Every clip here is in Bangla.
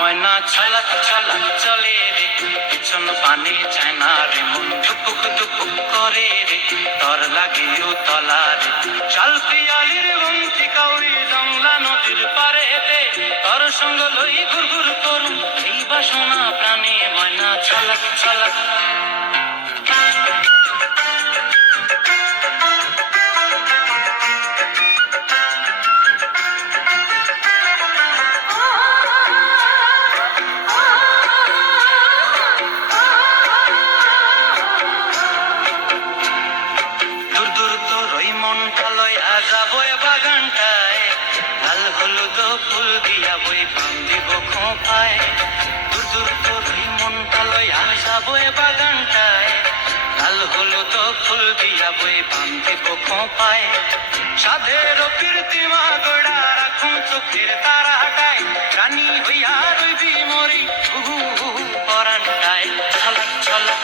ময়না ছলক ছলক চলে রে, পিছন পানে চায় না রে, মন দুপুক দুপুক করে রে, তর লাগিও তলা রে। শাল পিয়ালির বন্তি কাউরি জংলা নদীর পারেতে, তর সঙ্গ লই ঘুর ঘুর করুম এই বাসনা প্রাণে। ময়না ছলক ছলক বাগানটায় লাল হলুদ ফুল দিয়া বই বান্ধিব খোঁপায়। দূর দূর তোর ওই মনটা লইয়া যাবো বাগানটায়, লাল হলুদ ফুল দিয়া বই বান্ধিব খোঁপায়। সাধের প্রীতিমা গড়া রাখুন চোখের তারাটায়, রানী হইয়া রইবি মরি হুহু হুহু পরানটায়। ছলক ছলক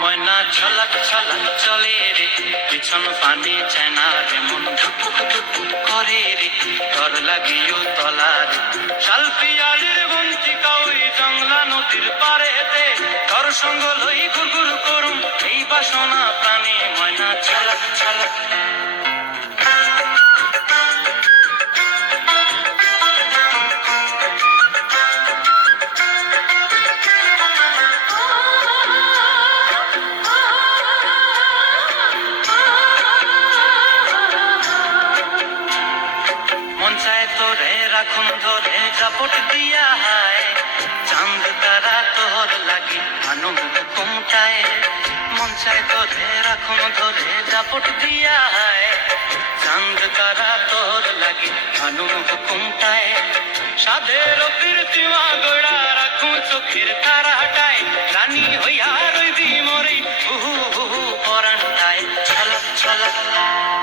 ময়না ছলক ছলক চলে রে, পিছন পানে চায় না রে, মন ধুপুক ধুপুক করে রে, তর লাগিও তলা রে। শাল পিয়ালির বন্তি কাউরি জংলা নদীর পারেতে, তর সঙ্গ লই ঘুর ঘুর করুম এই বাসনা প্রাণে। ময়না ছলক ছলক রাখুন ধরে জাপট দিয়া হায়, চাঁদ তারা তোর লাগি আনুম ঘুমটায়। মন চায় তোরে রাখুন ধরে জাপট দিয়া হায়, চাঁদ তারা তোর লাগি আনুম ঘুমটায়। সাধের প্রীতিমা গড়া রাখুন চোখের তারাটায়, রানী হইয়া রইবি মরি হুহু হুহু পরানটায়। ছলক ছলক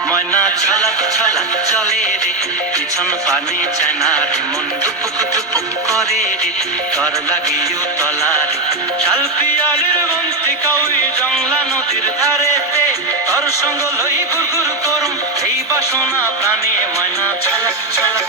ময়না ছলক ছলক চলে রে, পিছন পানে চায় না রে, মন দুপুক দুপুক করে রে, তর লাগিও তলা রে। শাল পিয়ালির বন্তি কাউরি জংলা নদীর ধারেতে, তর সঙ্গ লই ঘুর ঘুর করুম এই বাসনা প্রাণে। ময়না ছলক ছলক